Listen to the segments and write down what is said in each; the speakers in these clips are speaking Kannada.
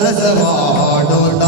ಸರಸವಾಡೋಣ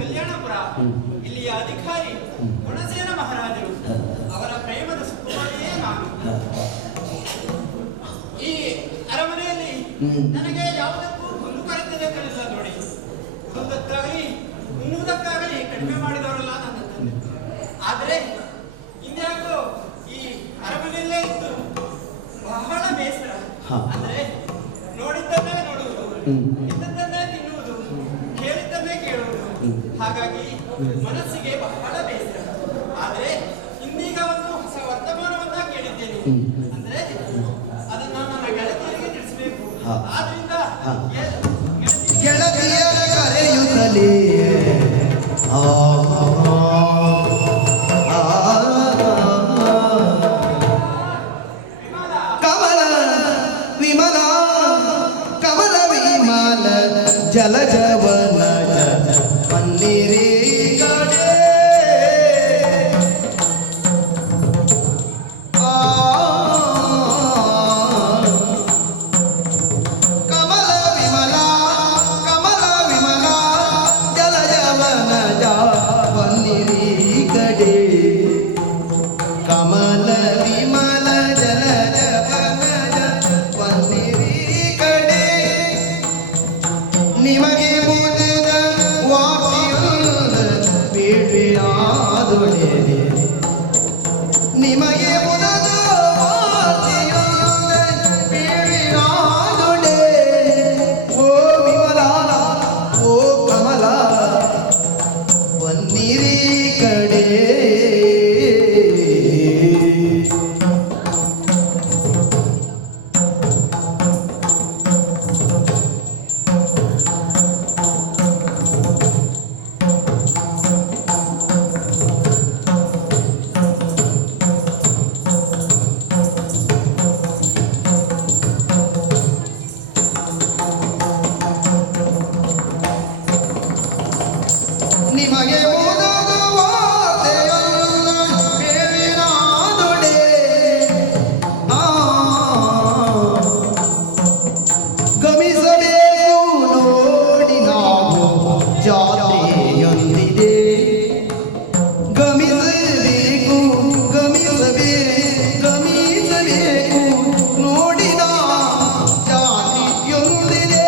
ಕಲ್ಯಾಣಪುರ ಇಲ್ಲಿಯ ಅಧಿಕಾರಿ ಗುಣಸೇನ ಮಹಾರಾಜರು ಅವರ ಪ್ರೇಮದ ಸುಖವೇ ನಾನು. ಈ ಅರಮನೆಯಲ್ಲಿ ನನಗೆ ಯಾವುದಕ್ಕೂ ಹುಲ್ಲು ಕರೆತಬೇಕಾಗಿಲ್ಲ ನೋಡಿ. ಉಳುವುದಕ್ಕಾಗಲಿ ಉಣ್ಣುವುದಕ್ಕಾಗಲಿ ಕಡಿಮೆ ಮಾಡಿದವರಲ್ಲ ನನ್ನ ತಂದೆ. ಆದರೆ ಇನ್ಯಾಕೋ ಈ ಅರಮನೆಯಲ್ಲೇ ಇದ್ದು ಬಹಳ ಬೇಸರ. ಅಂದ್ರೆ ನೋಡಿದ್ದನ್ನೇ ನೋಡುವುದು, ಇದ್ದದ್ದನ್ನೇ ತಿನ್ನುವುದು, ಕೇಳಿದ್ದನ್ನೇ ಕೇಳುವುದು. ಹಾಗಾಗಿ ಮನಸ್ಸಿಗೆ ಬಹಳ ಬೇಸರ. ಆದ್ರೆ ಇಂದೀಗ ಒಂದು ಹೊಸ ವರ್ತಮಾನವನ್ನ ಕೇಳಿದ್ದೇನೆ. ಅಂದ್ರೆ ಅದನ್ನ ನನ್ನ ಗೆಳತಿಯರಿಗೆ ತಿಳಿಸಬೇಕು. ಆದ್ರಿಂದ ಗೆಳತಿಯರ ಕರೆಯುತ್ತಲೇ ಕಮಲ ವಿಮಲ ಕಮಲ ವಿಮಲ ಜಲಜವನ ಪನ್ನೀರಿ ಕಡೆ ಕಮಲ ವಿಮಲ ಕಮಲ ವಿಮಲ ಜಲಜವನ ಪನ್ನೀರಿ ಕಡೆ ಕಮಲ ವಿಮಲ ಜಲಜವನ ಪನ್ನೀರಿ ಕಡೆ ನಿಮಗೆ ಮುದಿದ ವಾಪಿಯುಲ್ಲ ಬೇಡಿಯಾದೊಡೆ ನಿಮಗೆ ಮುದದ ವಾಪಿಯುಲ್ಲ ಬೇಡಿಯಾದೊಡೆ ಓ ವಿಮಲ ಓ ಕಮಲ ಪನ್ನೀರಿ ಕಡೆ ನಿಮಗೆ ಓದದ ವಾರ್ತೆಯಲ್ಲ ಬೇಡಿನಾದೊಡೆ ಗಮಿಸಬೇಕು ನೋಡಿ ನಾವು ಜಾತ್ರೆಯೊಂದಿದೆ ಗಮಿಸಬೇಕು ಗಮಿಸಬೇಕು ನೋಡಿ ನಾವು ಜಾತ್ರೆಯೊಂದಿದೆ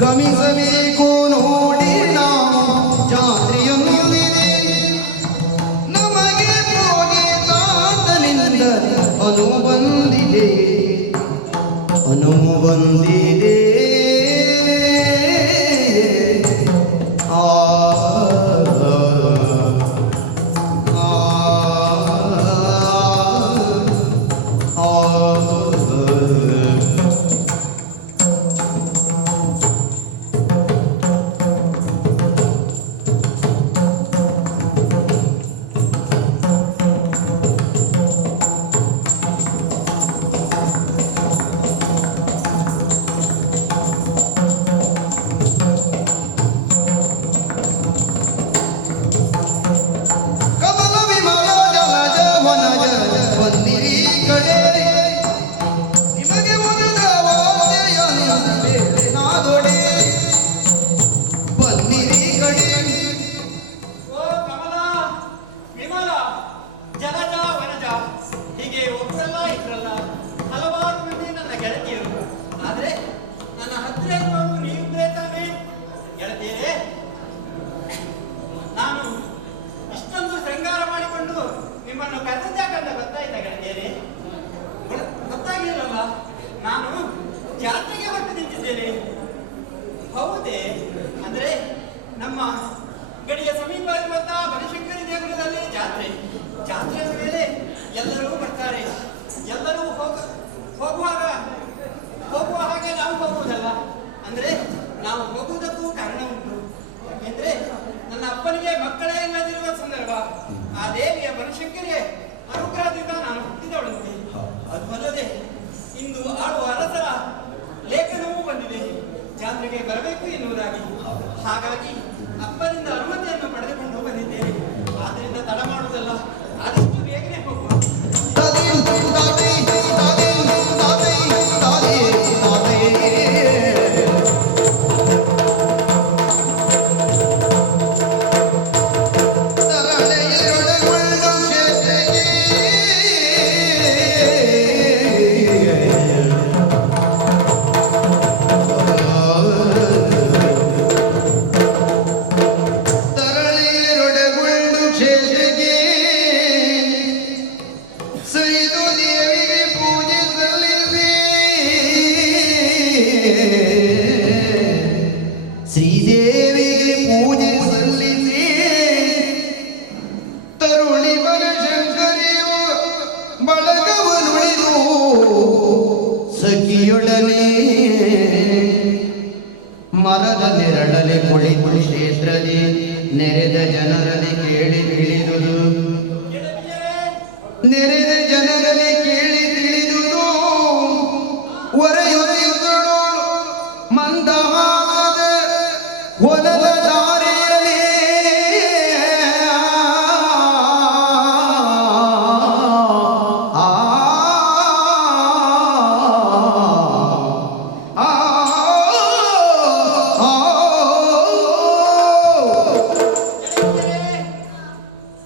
ಗಮಿಸಬೇಕು ನೋಡಿ ನಾವು ಜಾತ್ರೆಯೊಂದಿದೆ ನಮಗೆ ಹೋಗಿ ತಾತನಿಂದ ಅನುವು ಬಂದಿದೆ ಅನುವು ಬಂದಿದೆ ಆ ಕಮಲ ವಿಮಲ ಜಲಜ ವನಜ ಬಂದಿರಿ ಕಡೆ ನಿಮಗೆ ಒಲಿದ ವಾದ್ಯ ನಾದೊಡೆ ಬಂದಿರಿ ಕಡೆ ಓ ಕಮಲ ವಿಮಲ ಜಲಜ ವನಜ ಹೀಗೆ ಒಬ್ಬರಲ್ಲ ಇಬ್ಬರಲ್ಲ ಹಲವಾರು ಮಂದಿ ನನ್ನ ಗೆಳತಿಯರು. ಆದ್ರೆ ನನ್ನ ಹತ್ತಿರ ಇರುವವರು ನೀವಿಬ್ಬರೇ ತಾನೇ ಗೆಳತಿಯರೇ. ನಾನು ಇಷ್ಟೊಂದು ಶೃಂಗಾರ ಮಾಡಿಕೊಂಡು ನಿಮ್ಮನ್ನು ಕರೆದದ್ದಾಗಂತ ಗೊತ್ತಾಯ್ತಾ ಗೆಳತಿಯರೇ? ಗೊತ್ತಾಗಲಿಲ್ಲಲ್ಲ, ನಾನು ಜಾತ್ರೆಗೆ ಹೊರಟು ನಿಂತಿದ್ದೇನೆ. ಹೌದೇ? ಅಂದ್ರೆ ನಮ್ಮ ಗಡಿಯ ಸಮೀಪ ಇರುವಂತಹ ಬನಶಂಕರಿ ದೇಗುಲದಲ್ಲಿ ಜಾತ್ರೆಯ ಮೇಲೆ ಎಲ್ಲರೂ ಬರ್ತಾರೆ. ಎಲ್ಲರೂ ಹೋಗುವ ಹಾಗೆ ನಾವು ಹೋಗುವುದಲ್ಲ. ಅಂದ್ರೆ ನಾವು ಹೋಗುವುದಕ್ಕೂ ಕಾರಣ ಉಂಟು. ಯಾಕೆಂದ್ರೆ ನನ್ನ ಅಪ್ಪನಿಗೆ ಮಕ್ಕಳೇ ಇಲ್ಲದಿರುವ ಸಂದರ್ಭ. ಆ ದೇವಿಯ ಬನಶಂಕರಿಯ ಅನುಗ್ರಹದಿಂದ ನಾನು ಹುಟ್ಟಿದವಳಂತೆ. ಅದು ಅಲ್ಲದೆ ಇಂದು ಆಳುವ ಅರಸರ ಲೇಖನವೂ ಬಂದಿದೆ ಜಾತ್ರೆಗೆ ಬರಬೇಕು ಎನ್ನುವುದಾಗಿ. ಹಾಗಾಗಿ ಅಪ್ಪನಿಂದ ಅನುಮತಿಯನ್ನು ಪಡೆದುಕೊಂಡು ಬಂದಿದ್ದೇನೆ. ಆದ್ರಿಂದ ತಡ ಮಾಡುವುದಲ್ಲ, ಆದಷ್ಟು ಬೇಗನೆ ಹೋಗುವ. ಶ್ರೀದೇವಿಗೆ ಪೂಜೆ ಸಲ್ಲಿಸಿ ತರುಣಿ ಬನಶಂಕರಿಯು ಬಳಗವನುಳಿದು ಸಖಿಯೊಡನೆ ಮರದ ನೆರಳಲೆ ಕುಳಿತು ಕ್ಷೇತ್ರದಿ ನೆರೆದ ಜನರಲ್ಲಿ ಕೇಳಿ ತಿಳಿದುದು ನೆರೆದ ಜನರಲ್ಲಿ ಕೇಳಿ ತಿಳಿದುದು ಹೊರೆಯೊರೆಯುತ್ತಳು ಮಂದಹಾಸದ ಹೊಲದ ದಾರಿಯಲ್ಲಿ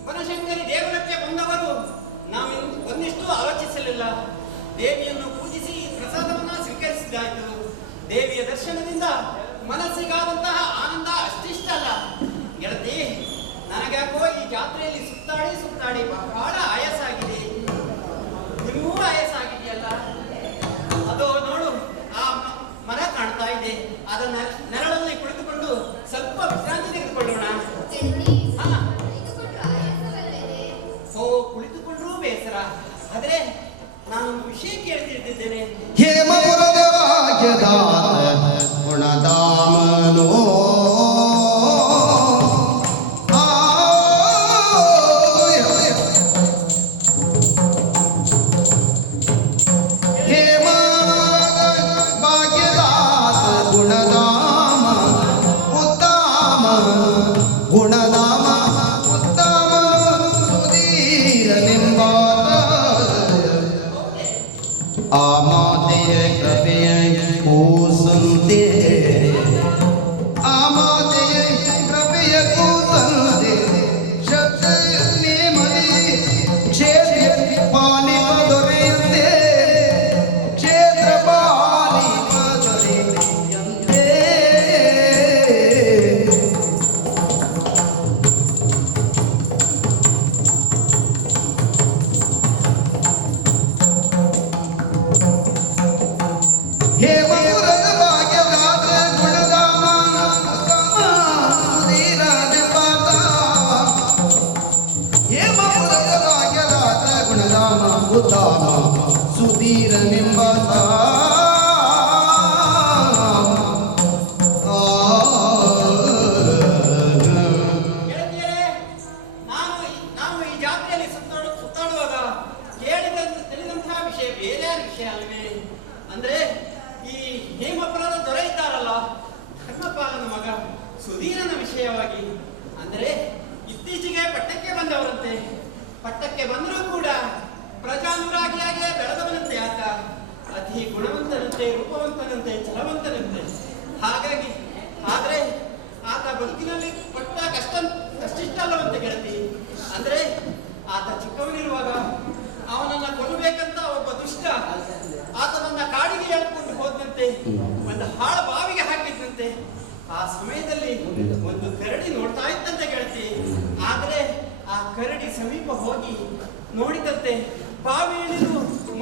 ಬನಶಂಕರಿ ದೇಗುಲಕ್ಕೆ ಬಂದವರು ನಾವು ಒಂದಿಷ್ಟು ಆಲೋಚಿಸಲಿಲ್ಲ. ದೇವಿಯನ್ನು ಪೂಜಿಸಿ ಪ್ರಸಾದವನ್ನ ಸ್ವೀಕರಿಸಿದ್ದಾಯಿತು. ದೇವಿಯ ದರ್ಶನದಿಂದ ಮನಸ್ಸಿಗಾದಂತಹ ಆನಂದ ಅಷ್ಟಿಷ್ಟ ಅಲ್ಲ ಗೆಳತಿ. ನನಗ್ಯಾಕೋ ಈ ಜಾತ್ರೆಯಲ್ಲಿ ಸುತ್ತಾಡಿ ಬಹಳ ಆಯಾಸ ಆಗಿದೆ. ನಿಮಗೂ ಆಯಾಸ ಆಗಿದೆಯಲ್ಲ? ಅದು ನೋಡು, ಆ ಮರ ಕಾಣ್ತಾ ಇದೆ. ಅದನ್ನ ನೆರಳಲ್ಲಿ ಕುಳಿತುಕೊಂಡು ಸ್ವಲ್ಪ ವಿಶ್ರಾಂತಿ ತೆಗೆದುಕೊಳ್ಳೋಣ. ಹಾ, ಓ, ಕುಳಿತುಕೊಂಡ್ರೂ ಬೇಸರ. ಆದ್ರೆ ನಾನೊಂದು ವಿಷಯ ಕೇಳ್ತಿದ್ದೇನೆ. ಹೇಮಪುರದ ಭಾಗ್ಯದಾತ ಗುಣಧಾಮನೋ ಗುಣಧಾಮ ಉತ್ತಮ ಸುಧೀರನೆಂಬ ಆ ಮಾತೆಯ ಕೃಪೆಯ ಕೂಸಂತೆ ಆ ಮಾತೆಯ ಕೃಪೆಯ ಕೂಸಂತೆ ಶಬ್ದ ನೇಮದಿ ಕ್ಷೇತ್ರ ಪಾಲಿಪ ದೊರೆಯುತ್ತೆ ಕ್ಷೇತ್ರ ಪಾಲಿಪ ದೊರೆಯುತ್ತೆ ಹೇಮಪುರದ ದೊರೆ ಇದ್ದಾರಲ್ಲ ಧರ್ಮಪಾಲನ ಮಗ ಸುಧೀರನ ವಿಷಯವಾಗಿ. ಅಂದರೆ ಇತ್ತೀಚೆಗೆ ಪಟ್ಟಕ್ಕೆ ಬಂದವರಂತೆ. ಪಟ್ಟಕ್ಕೆ ಬಂದರೂ ಕೂಡ ಪ್ರಜಾನುರಾಗಿಯಾಗಿಯೇ ಬೆಳೆದವನಂತೆ ಆತ. ಅತಿ ಗುಣವಂತನಂತೆ, ರೂಪವಂತನಂತೆ, ಛಲವಂತನಂತೆ. ಹಾಗಾಗಿ ಆದ್ರೆ ಆತ ಬದುಕಿನಲ್ಲಿ ಪಟ್ಟ ಕಷ್ಟಿಷ್ಟಲ್ಲವಂತೆ ಗೆಳತಿ. ಅಂದ್ರೆ ಆತ ಚಿಕ್ಕವನಿರುವಾಗ ಅವನನ್ನ ಕೊಲ್ಲಬೇಕಂತ ಒಬ್ಬ ದುಷ್ಟ ಆತನನ್ನ ಕಾಡಿಗೆ ಎಳ್ಕೊಂಡು ಹೋದಂತೆ, ಒಂದು ಹಾಳ ಬಾವಿಗೆ ಹಾಕಿದ್ದಂತೆ. ಆ ಸಮಯದಲ್ಲಿ ಒಂದು ಕರಡಿ ನೋಡ್ತಾ ಇತ್ತಂತೆ ಗೆಳತಿ. ಆದ್ರೆ ಆ ಕರಡಿ ಸಮೀಪ ಹೋಗಿ ನೋಡಿದಂತೆ ಬಾವಿ ಇಳಿದು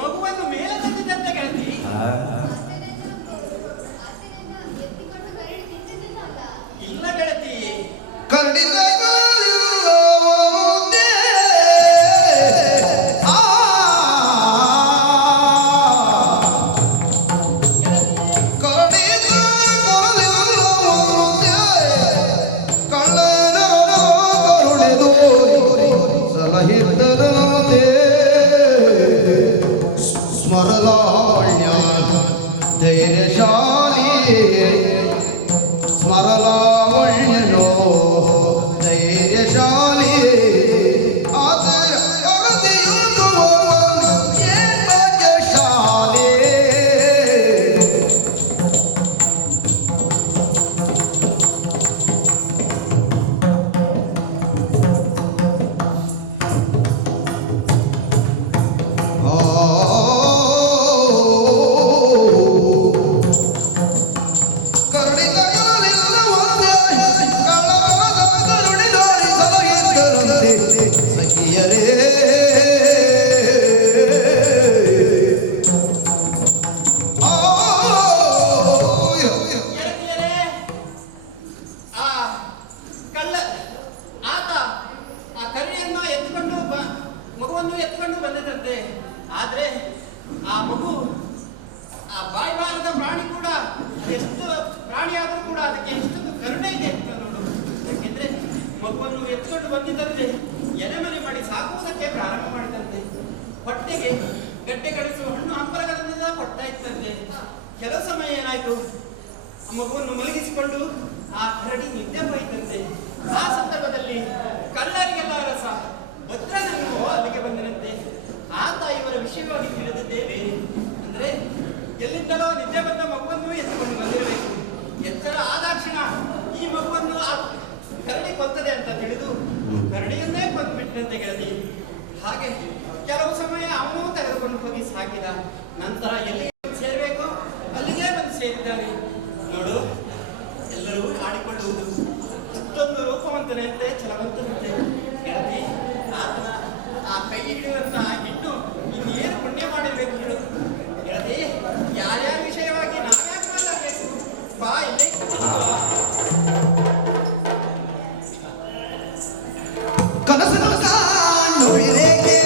ಮಗುವನ್ನು ಮೇಲೆ ತಂದಿದ್ದಂತೆ ಗೆಳತಿ. ಇಲ್ಲ ಗೆಳತಿ, ಸ್ಮರಲಾವಣ್ಯ ಧೈರ್ಯಶಾಲಿ ಸ್ಮರಲಾವಣ್ಯನೋ ಧೈರ್ಯಶಾಲಿ ಆದರ ಭಾಗ್ಯಶಾಲಿ. ಆದ್ರೆ ಆ ಮಗು ಆ ಬಾಯ್ಬಾರದ ಪ್ರಾಣಿ ಕೂಡ ಎಷ್ಟು ಪ್ರಾಣಿ ಆದ್ರೂ ಕೂಡ ಅದಕ್ಕೆ ಎಷ್ಟೊಂದು ಕರುಣೆ ಇದೆ ಅಂತ ನೋಡು. ಯಾಕೆಂದ್ರೆ ಮಗುವನ್ನು ಎತ್ಕೊಂಡು ಬಂದಿದ್ದಂತೆ ಎಲೆಮನೆ ಮಾಡಿ ಸಾಕುವುದಕ್ಕೆ ಪ್ರಾರಂಭ ಮಾಡಿದಂತೆ. ಹೊಟ್ಟೆಗೆ ಗಡ್ಡೆ ಕಳಿಸುವ ಹಣ್ಣು ಹಂಪಲಗಳನ್ನೆಲ್ಲ ಕೊಡ್ತಾ ಇತ್ತಂತೆ. ಕೆಲವು ಸಮಯ ಏನಾಯ್ತು, ಮಗುವನ್ನು ಮಲಗಿಸಿಕೊಂಡು ಆ ಕರಡಿ ನಿದ್ದೆ ಹೋಯಿತಂತೆ. ಆ ಸಂದರ್ಭದಲ್ಲಿ ಕಳ್ಳರಿಗೆಲ್ಲ ರಸ ಭದ್ರನನ್ನು ಅಲ್ಲಿಗೆ ಬಂದನಂತೆ. ಆತ ಇವರ ವಿಷಯವಾಗಿ ತಿಳಿದಿದ್ದೇವೆ. ಅಂದ್ರೆ ಎಲ್ಲಿಂದಲೋ ನಿದ್ದೆ ಬಂದ ಮಗುವನ್ನು ಎತ್ಕೊಂಡು ಬಂದಿರಬೇಕು. ಎಚ್ಚರ ಆದಾಕ್ಷಣ ಈ ಮಗುವನ್ನು ಆ ಕರಡಿ ಕೊಂತದೆ ಅಂತ ತಿಳಿದು ಕರಡಿಯನ್ನೇ ಕೊಂದ್ಬಿಟ್ಟಂತೆ ಗೆಳತಿ. ಹಾಗೆ ಕೆಲವು ಸಮಯ ಅವನು ತೆಗೆದುಕೊಂಡು ಹೋಗಿ ಸಾಕಿದ. ನಂತರ ಎಲ್ಲಿ ಸೇರಬೇಕು ಅಲ್ಲಿಗೆ ಬಂದು ಸೇರಿದ್ದಾನೆ. ನೋಡು, ಎಲ್ಲರೂ ಆಡಿಕೊಳ್ಳುವುದು ಅಷ್ಟೊಂದು ರೂಪವಂತನಂತೆ, ಛಲವಂತನಂತೆ ಗೆಳತಿ. ಆತನ ಆ ಕೈ ಹಿಡಿಯುವಂತಹ ಹೆಣ್ಣು ಇನ್ನೇನು ಪುಣ್ಯ ಮಾಡಿರ್ಬೇಕು ಹೇಳು ಗೆಳತಿ. ಯಾರ್ಯಾರ ವಿಷಯವಾಗಿ ನಾವ್ಯಾಕೆ ಮಾತಾಡ್ಬೇಕು? ಬಾ ಇಲ್ಲೇ ಕನಸು ಕಾಣುವಿರೇಕೆ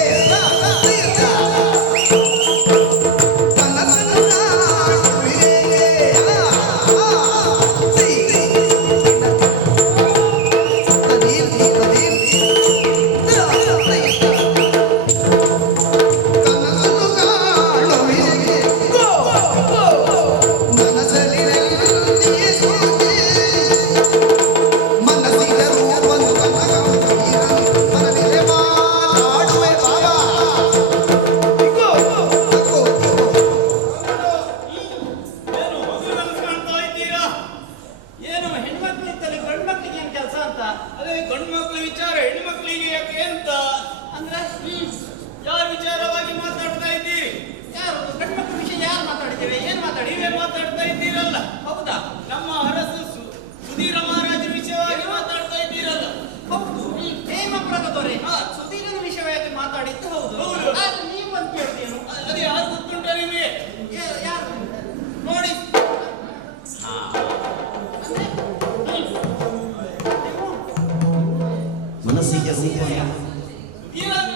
ಮನಸ್ಸಿಗೆ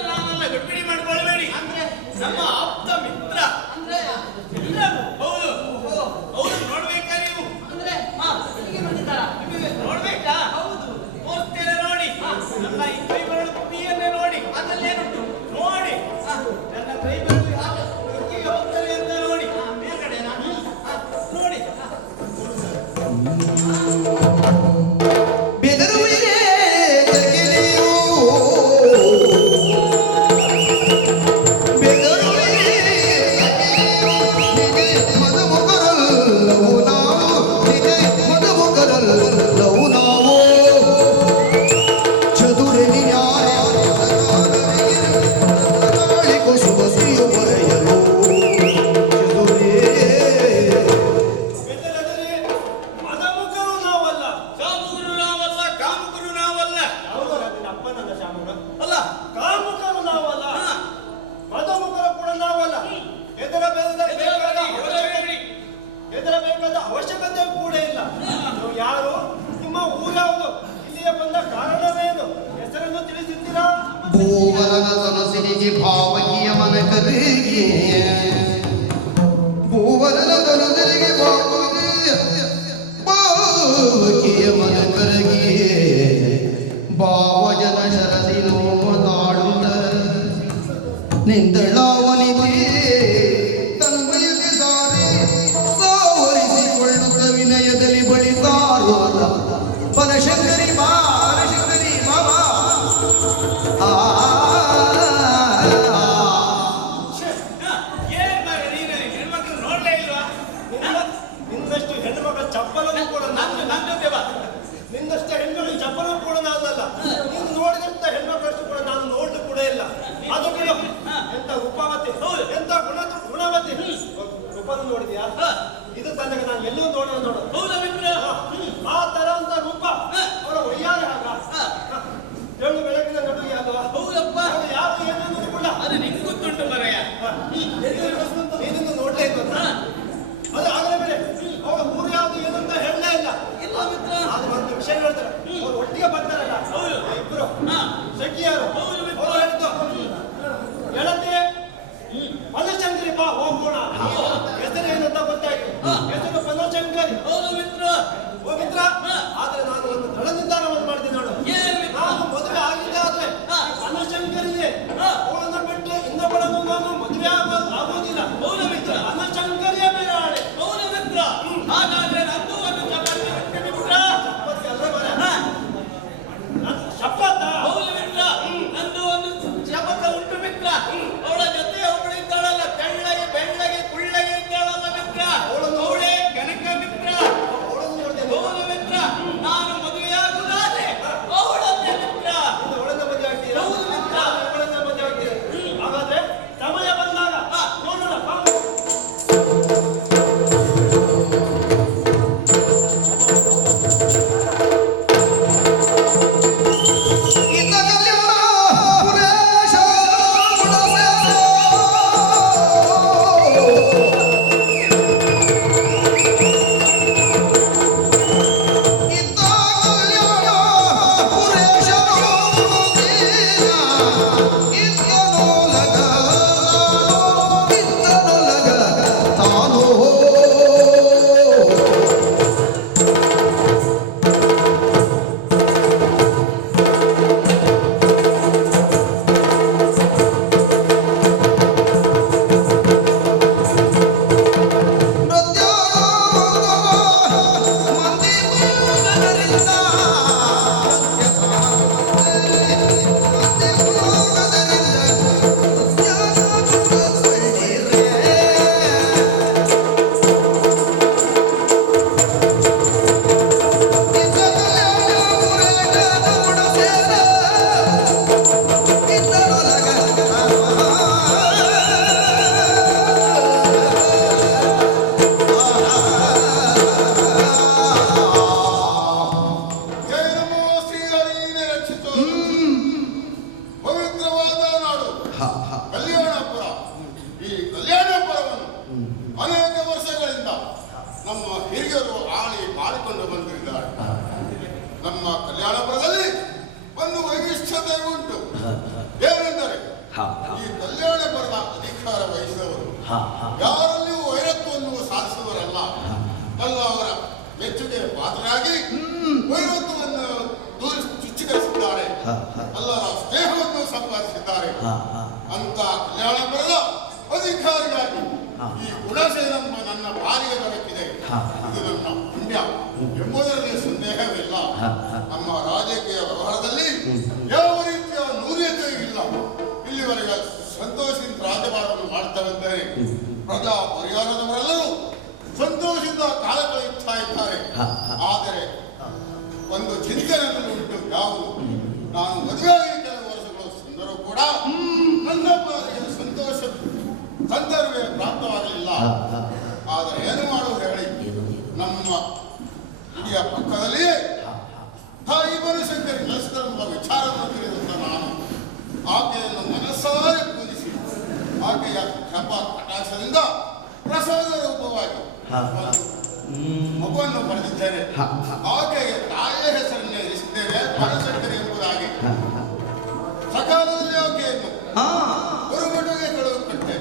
ನಾನೆಲ್ಲ ಗಡ್ಬಿಡಿ ಮಾಡ್ಕೊಳ್ಬೇಡಿ. ಅಂದ್ರೆ ನಮ್ಮ ಆಪ್ತ ಮಿತ್ರ ಅಂದ್ರೆ ಹೌದು. ಹೌದು, ನೋಡ್ಬೇಕಾ ನೀವು? ಅಂದ್ರೆ ಇಲ್ಲಿಗೆ ಬಂದಿದ್ದಾರಾ? ನೋಡ್ಬೇಕಾ? ಹೌದು, ಹೋಗ್ತೇನೆ ನೋಡಿ. ನನ್ನ ಈ ಕೈ ಬೆರಳು ತುದಿಯನ್ನೇ ನೋಡಿ. ಅದರಲ್ಲೇನುಂಟು ನೋಡಿ. ನನ್ನ ಕೈ ಬೆರಳು ಹೋಗ್ತೇನೆ ಅಂತ ನೋಡಿ. ಮೇಲ್ಗಡೆ ನಾನು ನೋಡಿ. ಬೆದರುವಿಗೆ ತಗಿಲಿಯೋ ಬೆದರುವಿಗೆ ನಿಗೆ ಮದಮುಗರಲ್ಲವು ನಾವು ನಿಗೆ ಮದಮುಗರಲ್ಲವು ನಾವು ಚದುರನಿ ನ್ಯಾಯ ನಾಳಿಗೂ ಸುಬಸಿಯು ಬರೆಯಲು ಚದುರೇ ಮದಮುಖರು ನಾವಲ್ಲ. ಕಾಮುಕರು ನಾವಲ್ಲ, ಕಾಮುಕರು ನಾವಲ್ಲ. ಹೌದಲ್ಲ, ನಿನ್ನ ಅಪ್ಪನಲ್ಲ ಶಾಮುಗ? ಅಲ್ಲ, ಕಾಮುಕರು ನಾವಲ್ಲ, ಹಾ. ಮದಮುಖರು ಕೂಡ ನಾವಲ್ಲ. ಹೆದರಬೇಕಾದ ಅವಶ್ಯಕತೆ ಕೂಡ ಇಲ್ಲ. ನೀವು ಯಾರು? ನಿಮ್ಮ ಊರ್ಯಾವುದು? ಇಲ್ಲಿಗೆ ಬಂದ ಕಾರಣವೇನು? ಹೆಸರನ್ನು ತಿಳಿಸಿದ್ದೀರಾ? ಭೂವರನ ತನಸಿನಿಗೆ ಭಾವಕಿಯ ಮನಕರಿಗೆ ಭೂವರನ ತನಸಿನಿಗೆ ಭಾವಕಿಯ ಮನಕರಿಗೆ ಭಾವಜನ ಶರದಿ ನೋಮದಾಡುತ್ತ ನಿಂದಳಾವನಿದೆ ತನ್ಮಯಕ್ಕೆ ಸಾರಿ ಸಾವರಿಸಿಕೊಳ್ಳುತ್ತ ವಿನಯದಲ್ಲಿ ಬಳಿ ಸಾರುವಲ್ಲ ಪರಶಂಕರಿ ಬಾ ಪರಶಂಕರಿ ಬಾಬಾ ಏನ್ ಮಾರ್ರೆ ನೀನು ಹೆಣ್ಮಕ್ಳು ನೋಡ್ಲೇ ಇಲ್ವಾ? ನಿನ್ನಷ್ಟು ಹೆಣ್ಣುಮಕ್ಕಳ ಚಪ್ಪಲನ್ನು ಕೂಡ ನಂದು ನನ್ನ ಜೊತೆ ಬಾ. ನಿನ್ನಷ್ಟು ಹೆಣ್ಣುಮಕ್ಕಳ ಚಪ್ಪಲನ್ನು ಕೂಡ ನಾನಲ್ಲ. ನೀನು ನೋಡಿದಂತ ಹೆಣ್ಮಕ್ಕಳಷ್ಟು ಕೂಡ ನಾನು ನೋಡ್ಲು ಕೂಡ ಇಲ್ಲ. ಅದು ಬಿಡು. ಎಂತ ರೂಪವತಿ, ಎಂತ ಗುಣವತಿ. ರೂಪನ ನೋಡಿದ್ಯಾ? ಇದು ತನಕ ನಾನು ಎಲ್ಲೂ ನೋಡೋದು. ಹೌದಾ ಮಿತ್ರ? ಆ ತರ ಅಂತ ರೂಪ ಅವರ ಒಯ್ಯಾರ ಆಗ ಎಳ್ಳು ಬೆಳಗಿನ ನಡುವೆ ಅಲ್ವಾ? ಹೌದಪ್ಪ. ಅವಳು ಯಾರು ಏನನ್ನೋದು ಕೂಡ ಅದು ನಿಂಗೆ ಗೊತ್ತುಂಟು ಮರಯ್ಯ. ನೀನನ್ನು ನೋಡ್ಲೇ ಇಲ್ಲ. ಅದು ಆಗಲೇ ಬೇರೆ. ಅವಳ ಊರು ಯಾವುದು ಏನಂತ ಹೇಳಲೇ ಇಲ್ಲ. ಇಲ್ಲ ಮಿತ್ರ. ಅದು ಒಂದು ವಿಷಯ ಹೇಳ್ತಾರೆ. ಅವ್ರು ಒಟ್ಟಿಗೆ ಬರ್ತಾರಲ್ಲ ಹೌದು. ಇಬ್ರು ಹಾ. ಸಖಿಯರು. ಹೌದು ಮಿತ್ರ. ಅವ್ರು ಹೇಳಿದ್ದು ಗೆಳತಿ ಬನಶಂಕರಿ ಬಾ ಹೋಗೋಣ. ಹೆಸರು ಏನಂತ ಗೊತ್ತಾಯ್ತು. ಹೆಸರು ಬನಶಂಕರಿ. ಹೌದು ಮಿತ್ರ. ಓ ಮಿತ್ರ, ಆದ್ರೆ ನಾನು ಒಂದು ದೃಢ ನಿರ್ಧಾರವನ್ನು ಮಾಡ್ತೀನಿ ನೋಡು. ಏನ್ ಮಿತ್ರ? ನಾನು ಮದುವೆ ಆಗಿದೆ ಆದ್ರೆ ಬನಶಂಕರಿಗೆ ಅವಳನ್ನು ಬಿಟ್ಟು ಇನ್ನೊಬ್ಬಳನ್ನು ನಾನು ಮದುವೆ ಆಗೋದಿಲ್ಲ. ಹೌದು ಮಿತ್ರ. ಬನಶಂಕರಿಯೇ ಬೇರೆ ಆಳೆ. ಹೌದು ಮಿತ್ರ. ಹಾಗಾದ್ರೆ ನಂದು ಒಂದು ಚಪಾತಿ ಉಂಟು ಮಿತ್ರ. ಚಪ್ಪತ್ತಿ ಅಲ್ಲ ಬರ. ಹಾ. ಶಪಥ. ಹೌದು ಮಿತ್ರ. ನಂದು ಒಂದು ಚಪತ ಉಂಟು ಮಿತ್ರ. ಅವಳ ಜೊತೆ ಒಬ್ಬಳು ಇದ್ದಾಳಲ್ಲ, ತೆಳ್ಳಗೆ ಬೆಳ್ಳಗೆ ಕುಳ್ಳಗೆ ಇದ್ದಾಳಲ್ಲ ಮಿತ್ರ. ಅವಳೇ ಕನಕ ಮಿತ್ರ. ಅವಳನ್ನು ನೋಡ್ತೇನೆ. ಹೌದು ಮಿತ್ರ. ನಾನು ಮದುವೆಯಾಗುವುದಾದ್ರೆ ಅವಳನ್ನೇ ಮಿತ್ರ. ಅವಳನ್ನ ಮದುವೆ ಆಗ್ತೀರಾ? ಹೌದು ಮಿತ್ರ. ಅವಳನ್ನ ಮದುವೆ ಆಗ್ತೀರಾ? ಹಾಗಾದ್ರೆ ಸಮಯ ಬಂದಾಗ ನೋಡೋಣ ಬಾ. ಇದ್ದ ಕಲ್ಯಾಣ ಪುರೇಶ ಗುಣಸೇನ ಇದ್ದ ಕಲ್ಯಾಣ ಪುರೇಶ ಗುಣಸೇನ ಇದ್ದನೊಲಗ ತಾನೋ ಕಲ್ಯಾಣಪುರ. ಈ ಕಲ್ಯಾಣಪುರವನ್ನು ಅನೇಕ ವರ್ಷಗಳಿಂದ ನಮ್ಮ ಹಿರಿಯರು ಆಳಿ ಮಾಡಿಕೊಂಡು ಬಂದಿದ್ದಾರೆ. ನಮ್ಮ ಕಲ್ಯಾಣಪುರದಲ್ಲಿ ಒಂದು ವೈಶಿಷ್ಟ್ಯತೆ ಉಂಟು. ಏನೆಂದರೆ ಈ ಕಲ್ಯಾಣಪುರದ ಅಧಿಕಾರ ವಹಿಸಿದವರು ಯಾರಲ್ಲಿಯೂ ವೈರತ್ವವನ್ನು ಸಾಧಿಸುವವರಲ್ಲ. ಎಲ್ಲ ಅವರ ಮೆಚ್ಚುಗೆ ಪಾತ್ರರಾಗಿ ವೈರತ್ವವನ್ನು ಚುಚ್ಚುಗಳಿಸಿದ್ದಾರೆ. ಎಲ್ಲರ ಸ್ನೇಹವನ್ನು ಸಂಪಾದಿಸಿದ್ದಾರೆ. ಅಂತ ಕಲ್ಯಾಣಪುರದ ಅಧಿಕಾರಿಯಾಗಿ ಈ ಗುಣಸೇನಮ್ಮ ನನ್ನ ಪಾಲಿಗೆ ದೊರಕಿದೆ. ಇದು ನನ್ನ ಪುಣ್ಯ. ಎಂಬುದರಲ್ಲಿ ಸಂದೇಹವಿಲ್ಲ. ನಮ್ಮ ರಾಜಕೀಯ ವ್ಯವಹಾರದಲ್ಲಿ ಯಾವ ರೀತಿಯ ನ್ಯೂನತೆಯೂ ಇಲ್ಲ. ಇಲ್ಲಿವರೆಗೆ ಸಂತೋಷದಿಂದ ರಾಜಭಾರವನ್ನು ಮಾಡ್ತಾರಂದರೆ ಪ್ರಜಾ ಪರಿವಾರದವರೆಲ್ಲರೂ ಸಂತೋಷದಿಂದ ಕಾಲ ಕಳೆಯುತ್ತಾ ಇದ್ದಾರೆ. ಆದರೆ ಒಂದು ಚಿಂತನೆಯಲ್ಲಿ ಉಂಟು. ಯಾವುದು? ನಾನು ಮದುವೆಯಾಗಿ ಕೆಲವು ವರ್ಷಗಳು ಸಂದರೂ ಕೂಡ ನನ್ನ ಪಾಲಿಗೆ ಸಂತೋಷ ಸಂದರ್ಭವೇ ಪ್ರಾಪ್ತವಾಗಲಿಲ್ಲ. ಆದರೆ ಏನು ಮಾಡುವುದು ಹೇಳಿ? ನಮ್ಮ ಇಡಿಯ ಪಕ್ಕದಲ್ಲಿಯೇ ತಾಯಿ ಬನಶಂಕರಿ ನೆಲೆಸಿದಂಬ ವಿಚಾರವನ್ನು ತಿಳಿದಂತ ನಾನು ಆಕೆಯನ್ನು ಮನಸ್ಸಾರೆ ಪೂಜಿಸಿ ಆಕೆಯ ಜಪ ಕಟಾಕ್ಷದಿಂದ ಪ್ರಸಾದ ರೂಪವಾಗಿ ಮಗುವನ್ನು ಪಡೆದಿದ್ದೇನೆ. ಆಕೆಗೆ ತಾಯಿಯ ಹೆಸರನ್ನೇ ಇರಿಸಿದ್ದೇನೆ, ಬನಶಂಕರಿ ಎಂಬುದಾಗಿ. ಸಕಾಲದಲ್ಲಿ ಆಕೆಯನ್ನು ಗುರುಮಠಗೆ ಕಳುಹಿಕೊಟ್ಟೆ.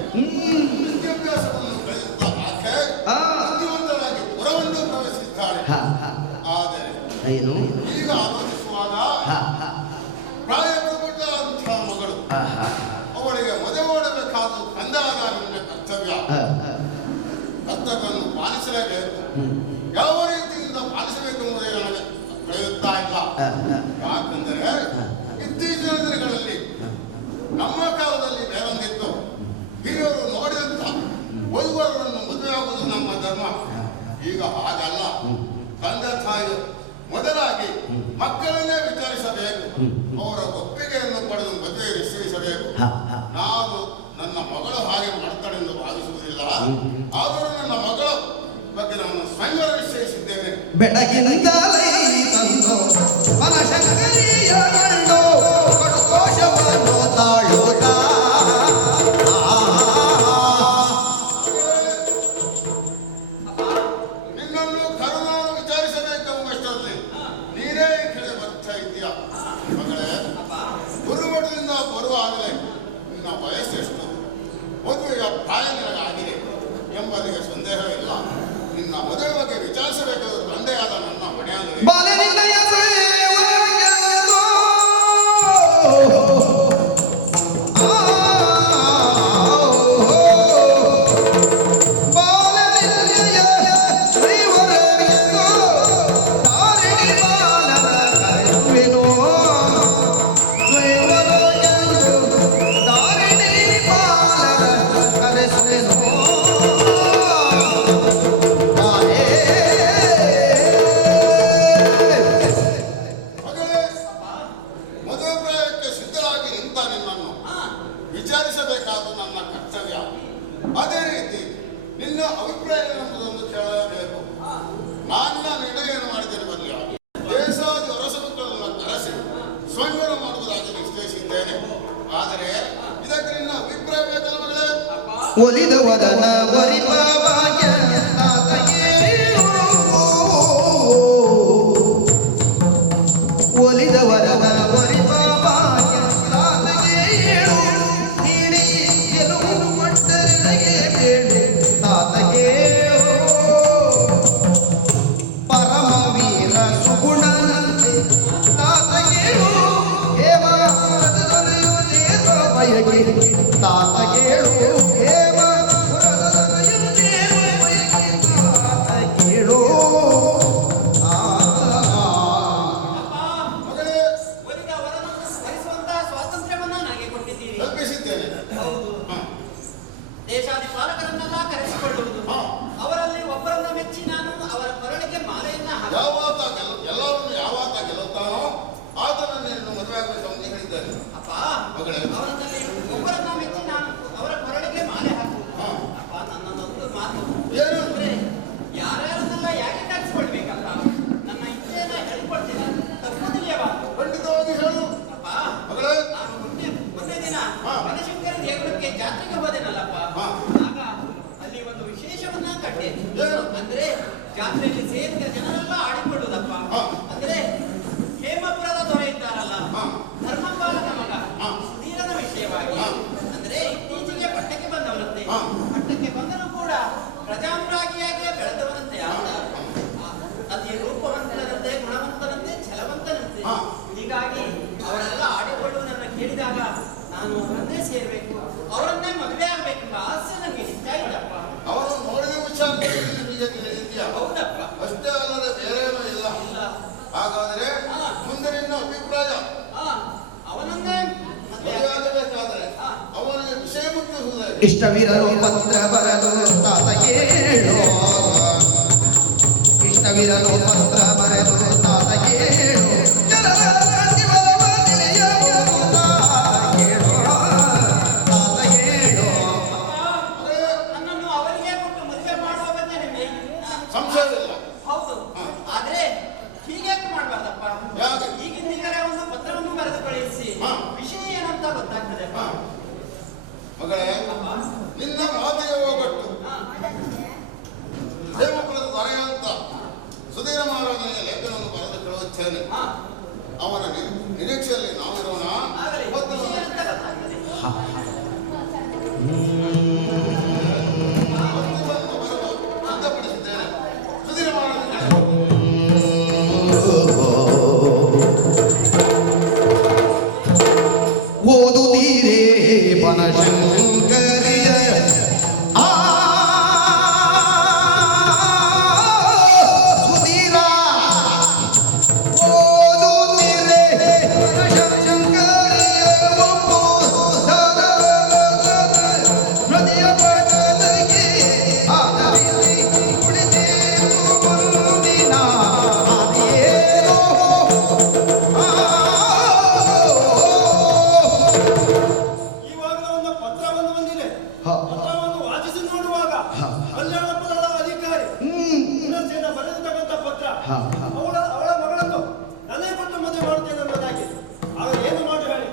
ವಿದ್ಯಾಭ್ಯಾಸವನ್ನು ಕಲಿಯುತ್ತ ಆಕೆ ಬುದ್ಧಿವಂತರಾಗಿ ಪುರವನ್ನು ಪ್ರವೇಶಿಸಿದ್ದಾಳೆ. ಆದರೆ ಈಗ ಆಲೋಚಿಸುವಾಗ ಪ್ರಾಯ ಪ್ರಬುದ್ಧಂತಹ ಮಗಳು, ಅವಳಿಗೆ ಮದುವೆ ಮಾಡಬೇಕಾದ ತಂದಾದ ನನ್ನ ಕರ್ತವ್ಯವನ್ನು ಪಾಲಿಸಲೇಬೇಕು. ಯಾವ ರೀತಿಯಿಂದ ಪಾಲಿಸಬೇಕೆಂಬುದೇ ನನಗೆ ತಿಳಿಯುತ್ತಾ ಇಲ್ಲ. ಯಾಕೆಂದರೆ ಇತ್ತೀಚಿನ ದಿನಗಳಲ್ಲಿ ನಮ್ಮ ಕಾಲದಲ್ಲಿ ಬೇರೊಂದಿತ್ತು. ಹಿರಿಯರು ನೋಡಿದಂತ ವಧುವರರನ್ನು ಮದುವೆಯಾಗುವುದು ನಮ್ಮ ಧರ್ಮ. ಈಗ ಹಾಗಲ್ಲ. ತಂದೆ ತಾಯಿ ಮೊದಲಾಗಿ ಮಕ್ಕಳನ್ನೇ ವಿಚಾರಿಸಬೇಕು. ಅವರ ಒಪ್ಪಿಗೆಯನ್ನು ಪಡೆದು ಮದುವೆ ನಿಶ್ಚಯಿಸಬೇಕು. ನಾನು ನನ್ನ ಮಗಳು ಹಾಗೆ ಮಾಡ್ತಾಳೆಂದು ಭಾವಿಸುವುದಿಲ್ಲ. ಆದರೂ ನನ್ನ ಮಗಳ ಬಗ್ಗೆ ನಾನು ಸ್ವಯಂವರ ನಿಶ್ಚಯಿಸಿದ್ದೇನೆ. ಬೆಳಗಿನಿಂದಲೇ ತಂದು ಬನಶಂಕರಿಯ ಗಂಡು ಕಡುಕೋಶವನ್ನು ತಾಳುತ್ತಾ ನಿನ್ನನ್ನು ಕರುಣಾನು ವಿಚಾರಿಸಬೇಕೆಂಬಷ್ಟರಲ್ಲಿ ನೀನೇ ಈ ಕಡೆ ಬರ್ತಾ ಇದ್ದೀಯ. ಮಗಳೇ, ಗುರುಮಠದಿಂದ ಬರುವಾಗಲೇ ನಿನ್ನ ವಯಸ್ಸೆಷ್ಟು, ಮದುವೆಯ ಪ್ರಾಯ ನಿನಗಾಗಿದೆ ಎಂಬುದಕ್ಕೆ ಸಂದೇಹವಿಲ್ಲ. ನಿನ್ನ ಮದುವೆ ಬಗ್ಗೆ ವಿಚಾರಿಸಬೇಕಾದ ತಂದೆಯಾದ ನನ್ನ ಮನೆಯಾದರೆ ಬಾಲನಿಂದಯ ಮಗಳೇ, ಮದುವೆ ಪ್ರಾಯಕ್ಕೆ ಸಿದ್ಧರಾಗಿ ನಿಂತ ನಿನ್ನನ್ನು ವಿಚಾರಿಸಬೇಕಾದ ನನ್ನ ಕರ್ತವ್ಯ. ಅದೇ ರೀತಿ ನಿನ್ನ ಅಭಿಪ್ರಾಯ ಎಂಬುದನ್ನು ಕೇಳಬೇಕು. ನನ್ನ ನಿರ್ಣಯವನ್ನು ಮಾಡಿದ್ದೇನೆ. ಬರಲಿಲ್ಲ ದೇಶಾದಿ ಹೊರಸಮುಖಗಳನ್ನು ಕರೆಸಿ ಸ್ವಯಂವರ ಮಾಡುವುದಾಗಿ ನಿಶ್ಚಯಿಸಿದ್ದೇನೆ. ಆದರೆ ಇದಕ್ಕೆ ನಿನ್ನ ಅಭಿಪ್ರಾಯ ಬೇಕಲ್ಲ ಮಗಳೇ? ಒಲಿದವದನ ವರಿಪಾವಾಯ ಒಲಿದವರನ ವರಿಪಾವಾಯ ತಾತಗೇಳು ನೀಡಿ ಗೆಲುವು ಮಟ್ಟರಿಗೆ ಬೇಡು ತಾತಗೇಳು ಪರಮವೀರ ಸುಗುಣನಂತೆ ತಾತಗೇಳು ಹೇಮ ದೊರೆಯುವುದೇ ಬಯಕೆ ತಾತಗೇಳು ಹೇಮ ದೊರೆಯುವುದೇ ಬಯಕೆ ತಾತಗೇಳು ಮಗಳೇ, ಒಲಿದ ವರನನ್ನು ವರಿಸುವಂತಹ ಸ್ವಾತಂತ್ರ್ಯವನ್ನ ನನಗೆ ಕೊಟ್ಟಿದ್ದೀರಿ. ಕಲ್ಪಿಸಿದ್ದೇನೆ. ಹೌದು. ಹ. ದೇಶಾದಿ ಪಾಲಕರನ್ನೆಲ್ಲ ಕರೆಸಿಕೊಳ್ಳುವುದು, ಹ. ಅವರಲ್ಲಿ ಒಬ್ಬರನ್ನ ಮೆಚ್ಚಿ ನಾನು ಅವರ ಕೊರಳಿಗೆ ಮಾಲೆಯನ್ನ ಹಾಕುವುದು. ಎಲ್ಲರನ್ನು ಯಾವಾತ ಗೆಲ್ಲುತ್ತಾನೋ ಆತನನ್ನು ನಿನ್ನ ಮದುವೆ ಆಗಬೇಕು ಅಂತ ಹೇಳಿದ್ದಾನೆ. ಅಪ್ಪ, ಮಗಳೇ. ಅವರಲ್ಲಿ ಒಬ್ಬರನ್ನ ಮೆಚ್ಚಿ ನಾನು ಅವರ ಕೊರಳಿಗೆ ಮಾಲೆ ಹಾಕುವುದು. ಹ. ಅಪ್ಪ, ನನ್ನದೊಂದು ಮಾತು. ಏನು? ಅಂದ್ರೆ ಯಾರ್ಯಾರನ್ನೆಲ್ಲ ಯಾಕೆ ಕರೆಸಿಕೊಳ್ಬೇಕಲ್ಲ, ನನ್ನ ಇಚ್ಛೆಯನ್ನ ಹೇಳಿಕೊಡ್ತೀನಿ, ತಪ್ಪುದಿಲ್ಲವಾದು. ಖಂಡಿತವಾಗಿ ಹೇಳು ಅಪ್ಪ, ಮಗಳೇ. ನಾನು ಮೊನ್ನೆ ದಿನ ಹ. ಬನಶಂಕರಿ ದೇಗುಲಕ್ಕೆ ಜಾತ್ರೆಗೆ ಹೋದೆನಲ್ಲಪ್ಪ. ಹ. ಆಗ ಅಲ್ಲಿ ಒಂದು ವಿಶೇಷವನ್ನ ಕಂಡೆ. ಏನು? ಅಂದ್ರೆ ಜಾತ್ರೆಯಲ್ಲಿ ಸೇರಿದ ಜನರೆಲ್ಲ ಆಡಿಕೊಳ್ಳುವುದಪ್ಪ. ಹ. ಅಂದ್ರೆ ಹೇಮಪುರದ ದೊರೆ ಇದ್ದಾರಲ್ಲ, ಹ. ಧರ್ಮಪಾಲನ ಮಗ ಹ. ಸುಧೀರನ ವಿಷಯವಾಗಿ, ಹ. ಅಂದ್ರೆ ಇತ್ತೀಚೆಗೆ ಪಟ್ಟಕ್ಕೆ ಬಂದವರಂತೆ. ಹ. ಪಟ್ಟಕ್ಕೆ ಬಂದರೂ ಕೂಡ ಪ್ರಜಾನುರಾಗಿಯಾಗಿಯೇ ಬೆಳೆದವರಂತೆ ಆತ. ಅತಿ ರೂಪವಂತನಂತೆ, ಗುಣವಂತನಂತೆ, ಛಲವಂತನಂತೆ. ಹ. ಹೀಗಾಗಿ ಅವರೆಲ್ಲ ಆಡಿಕೊಳ್ಳುವುದನ್ನ ಕೇಳಿದಾಗ ನಾನು ಅವರನ್ನೇ ಸೇರ್ಬೇಕು, ಅವರನ್ನೇ ಮದುವೆ ಆಗ್ಬೇಕೆಂಬ ಆಸೆ ನನಗೆ ಹೆಚ್ಚಾಗಿದಪ್ಪ. ಅವನು ನೋಡಿದ ವಿಚಾರದಲ್ಲಿ ಹೀಗೆ ತಿಳಿದಿದ್ಯಾ? ಹೌದಪ್ಪ. ಅಷ್ಟೇ ಅಲ್ಲದೆ ಬೇರೆ ಇಷ್ಟವಿರಲು ಪತ್ರ ಬರಲು ತಾತ ಕೇಳೋ ಇಷ್ಟವಿರಲು ಪತ್ರ ಬರೆದು ತಾತ ಕೇಳೋ ಜನರ ಜೀವನವ ತಿಳಿಯಬಹುದು ತಾತ ಕೇಳೋ ತಾತ ಕೇಳೋ ನನ್ನನ್ನು ಅವರಿಗೆ ಕೊಟ್ಟು ಮದುವೆ ಮಾಡುವ ಬಗ್ಗೆ ನಿಮಗೆ ಸಂಶಯವಿಲ್ಲ. ಹೌದು. ಆದ್ರೆ ಹೀಗೆ ಮಾಡಬಾರ್ದಪ್ಪ. ಯಾಕೆ? ಈಗಿಂದೀಗಲೇ ಒಂದು ಪತ್ರವನ್ನು ಬರೆದು ಕಳಿಸಿ ಹಾ. ವಿಷಯ ಏನಂತ ಗೊತ್ತಾಗ್ತದೆಪ್ಪ. ಮಗಳೇ, ಅಪ್ಪ. ನಿನ್ನ ಮಾತಿಗೆ ಹೋಗಟ್ಟು ಹಾ. ದೇವಕುಲದ ದೊರೆಯ ಅಂತ ಸುಧೀರ ಮಹಾರಾಜನಿಗೆ ಲೇಖನವನ್ನು ಬರೆದು ಕಳುಹಿಸುತ್ತೇನೆ. ಹಾ. ಅವನ ನಿರೀಕ್ಷೆಯಲ್ಲಿ ನಾವಿರೋಣ. ಆಗಲಿ. ಮತ್ತು ವಿಷಯ ಎಂತ ಗೊತ್ತಾಗ್ತದೆ. ಸಿದ್ಧಪಡಿಸಿದ್ದೇನೆ. ಸುಧೀರ ಮಹಾರಾಜನಿಗೆ ಓದುತ್ತೀರೇ ಬನಶಂಕರಿಯ ಆ ಸುಧೀರ ಓದುತ್ತೀರೇ ಬನಶಂಕರಿಯ ಒಪ್ಪು ಹೃದಯ ಪಟಲಗೆ ಆದರಿಸಿ ಕುಳಿತೇನು ಮುಂದಿನ ಹಾದಿಯೇನೋ ಈವಾಗಲೇ ಒಂದು ಪತ್ರವನ್ನು ಬಂದಿದೆ. ಪತ್ರವನ್ನು ವಾಚಿಸಿ ನೋಡುವಾಗ ಕಲ್ಯಾಣಪುರದ ಅಧಿಕಾರಿ ಹುಣಸೇನ ಬರೆದಿರ್ತಕ್ಕಂಥ ಪತ್ರ ಅವಳ ಮಗಳನ್ನು ನನಗೆ ಕೊಟ್ಟು ಮದುವೆ ಮಾಡುತ್ತೇನೆ ಅನ್ನೋದಾಗಿ. ಆಗ ಏನು ಮಾಡಿ ಹೇಳಿ,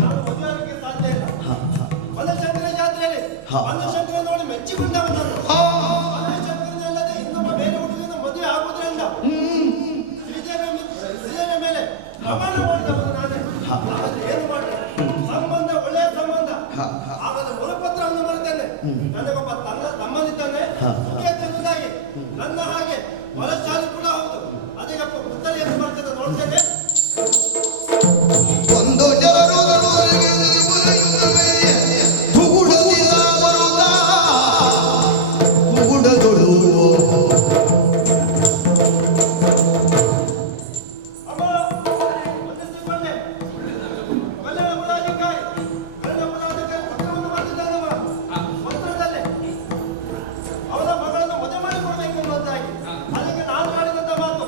ನಾನು ಮದುವೆ ಆಗಲಿಕ್ಕೆ ಸಾಧ್ಯ ಇಲ್ಲ. ಬನಶಂಕರ ಜಾತ್ರೆಯಲ್ಲಿ ಬನಶಂಕರ ನೋಡಿ ಮೆಚ್ಚಿಕೊಂಡವನನ್ನು ಬನಶಂಕರನಲ್ಲದೆ ಇನ್ನೊಬ್ಬ ಬೇರೆ ಹುಡುಗನ ಮದುವೆ ಆಗುವುದರಿಂದ ಶ್ರೀದೇವಿಯ ಮೇಲೆ ಪ್ರಮಾಣ ಮಾಡಿದವನು ನಾನೇ. ಹಾಗಾದ್ರೆ ಏನು ಮಾಡಿ ಸಂಬಂಧ ಒಳ್ಳೆಯ ಸಂಬಂಧ. ಹಾಗಾದ್ರೆ ಮೂಲಪತ್ರವನ್ನು ಬರುತ್ತೇನೆ. ನನಗೊಬ್ಬ ತಮ್ಮನಿದ್ದಾನೆ ಎಂಬುದಾಗಿ. ನನ್ನ ಹಾಗೆ ಬಲಶಾಲಿ ಕೂಡ ಹೌದು. ಅದಕ್ಕೆ ಉತ್ತರಿಯನ್ನು ಬರ್ತದೆ ನೋಡ್ತೇನೆ. ಒಂದು ಜನರು ತುಗುಡದಿಲ್ಲ ಬರುತ್ತ ತುಗುಡದೊಳು ಅಮ್ಮ ವಂದಿಸಿಕೊಂಡೆ. ಕಲ್ಯಾಣಪುರಾಧಿಕಾರಿ ಪತ್ರವನ್ನು ಬರೆದಿದ್ದಾನವ. ಪತ್ರದಲ್ಲಿ ಅವನ ಮಗಳನ್ನು ಮದುವೆ ಮಾಡಿಕೊಡ್ಬೇಕು ಎಂಬುದಾಗಿ. ಅದಕ್ಕೆ ನಾನು ಮಾಡಿದಂತ ಮಾತು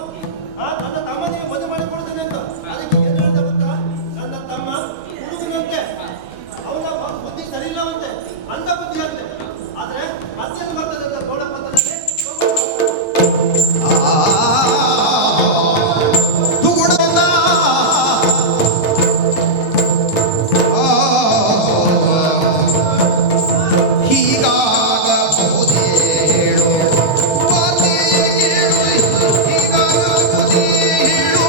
ನನ್ನ ತಮ್ಮನಿಗೆ ಮದುವೆ ಮಾಡಿಕೊಡ್ತೇನೆ ಅಂತ. ಅದಕ್ಕೆ ಏನು ಹೇಳಿದ ಗೊತ್ತಾ? ನನ್ನ ತಮ್ಮ ಹುಡುಗನಂತೆ, ಅವನ ಬುದ್ಧಿ ಸರಿಯಿಲ್ಲವಂತೆ, ಅಂಧ ಬುದ್ಧಿ ಅಂತೆ. ಆದ್ರೆ ಮತ್ತೇನು ಬರ್ತದೆ ಅಂತ ನೋಡ ಪತ್ರದಲ್ಲಿ ತುಗುಡದ ಹೀಗಾಗಬಹುದೇ ಹೇಳು ಮಾತೆಯೇ ಕೇಳು ಹೀಗಾಗಬಹುದೇ ಹೇಳು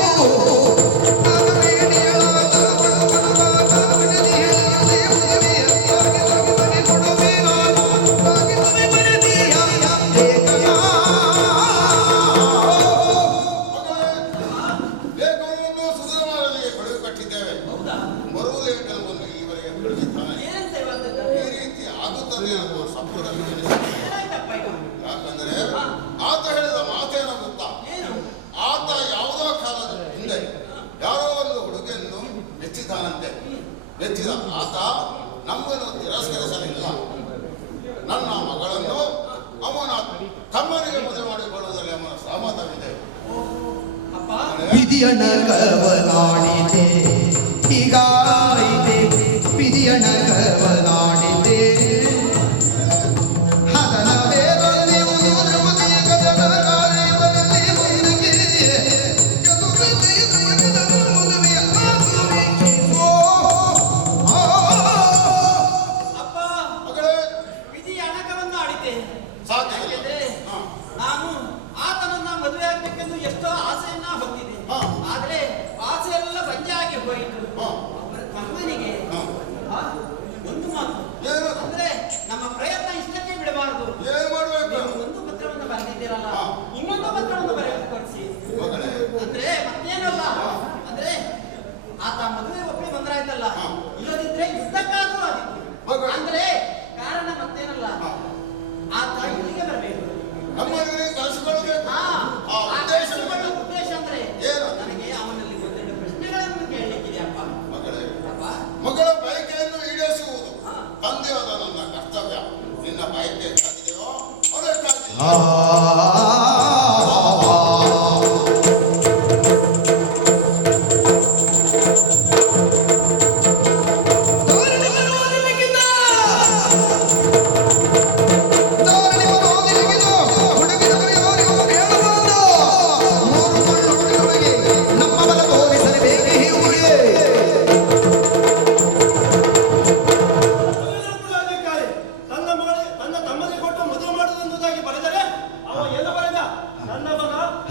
ಲೇಖನವನ್ನು ಸುಧೀರ ಮಹಾರಾಜನಿಗೆ ಕಳುಹಿ ಕಟ್ಟಿದ್ದೇವೆ. ಹೌದಾ? ಮರು ಲೇಖನವನ್ನು ಈವರೆಗೆ ಕಳುಹಿಸಿದ್ದಾನೆ. ಏನಂತ ಇವತ್ತು? ಈ ರೀತಿ ಆಗುತ್ತದೆ ಅನ್ನುವ ಸಂಪೂರ್ಣವಾಗಿ ಎನಿಸಿದೆ. ಏನಾಯ್ತಪ್ಪ ಈಗ? ಯಾಕಂದ್ರೆ ಆತ ಹೇಳಿದ ಮಾತೇನೋ ಗೊತ್ತಾ? ಏನು? ಆತ ಯಾವುದೋ ಕಾಲದ ಹಿಂದೆ ಯಾರೋ ಒಂದು ಹುಡುಗಿಯನ್ನು ಮೆಚ್ಚಿದ್ದಾನಂತೆ. ಮೆಚ್ಚಿದ ಆತ ನಮ್ಮನ್ನು ತಿರಸ್ಕರಿಸಲಿಲ್ಲ. ನನ್ನ ಮಗಳನ್ನು ಅವನ ತಮ್ಮನಿಗೆ ಮದುವೆ ಮಾಡಿಕೊಳ್ಳುವುದರಲ್ಲಿ ಅವನ ಸಹಮತವಿದೆ. ಅಪ್ಪ. ವಿಧಿಯಣ ಕವನಾಡಿದೆ ಹೀಗಾಯಿತೆ ವಿಧಿಯಣ ಕವನಾಡಿದೆ ಹದನ ಬೇರಲ್ಲಿ ಉದುರುವುದೇ ಗದನ ಕಾರ್ಯವರಲ್ಲಿ ಮುನ್ನಗೆ ಚತುರ್ವೇದಿ ಜಗದ ಮದುವೆಯ ಆಗುವಿಕೆಯೋ. ಅಪ್ಪ, ಮಗಳೇ, ವಿಧಿ ಅಣಕವನ್ನು ಆಡಿದ್ದೆ. ಸಾಧ್ಯವಿಲ್ಲ. ಯಾಕೆಂದ್ರೆ ಹಾ. ನಾನು ಆತನನ್ನ ಮದುವೆ ಆಗ್ಬೇಕೆಂದು ಎಷ್ಟೋ ಆಸೆಯನ್ನ ಹೊಂದಿದೆ. ಹಾ. ಆದ್ರೆ ಆಸೆ ಎಲ್ಲ ಬಂಜಾಗಿ ಹೋಯಿತು. ಹಾ. ಅವರ ತಮ್ಮನಿಗೆ ಹಾ. ಆ, ಒಂದು ಮಾತು ಏನು? ಅಂದ್ರೆ ನಮ್ಮ ಪ್ರಯತ್ನ ಇಷ್ಟಕ್ಕೆ ಬಿಡಬಾರದು. ಏನ್ ಮಾಡ್ಬೇಕು? ನೀವು ಒಂದು ಪತ್ರವನ್ನು ಬರೆದಿದ್ದೀರಲ್ಲ, ಹಾ. ಇನ್ನೊಂದು ಪತ್ರವನ್ನು ಬರೆಯಲು ಕೊಡಿಸಿ. ಮಗಳೇ, ಅಂದ್ರೆ ಮತ್ತೇನಲ್ಲ, ಅಂದ್ರೆ ಆತ ಮದುವೆ ಒಪ್ಪಿ ಬಂದ್ರಾಯ್ತಲ್ಲ, ಹಾ. ಇಲ್ಲದಿದ್ರೆ ಯುದ್ಧಕ್ಕಾದ್ರೂ ಆದಿತ್ತು. ಮಗಳು. ಅಂದ್ರೆ ಕಾರಣ ಮತ್ತೇನಲ್ಲ, ಹಾ. ಆತ ಇಲ್ಲಿಗೆ ಬರಬೇಕು. ನಮ್ಮ ಇವರಿಗೆ ಕಳಿಸಿಕೊಳ್ಳಬೇಕು. ಹಾ, ಆ ಆ ಉದ್ದೇಶ ಕಳಿಸಿಕೊಳ್ಳುವ ಉದ್ದೇಶ ಅಂದ್ರೆ ಏನು? ನನಗೆ ಅವನಲ್ಲಿ ಒಂದೆರಡು ಪ್ರಶ್ನೆಗಳನ್ನು ಕೇಳಲಿಕ್ಕಿದೆ ಅಪ್ಪ. ಮಗಳೇ, ಅಪ್ಪ, ಮಗಳ ಬಯಕೆಯನ್ನು ಈಡೇರಿಸಬೇಕು.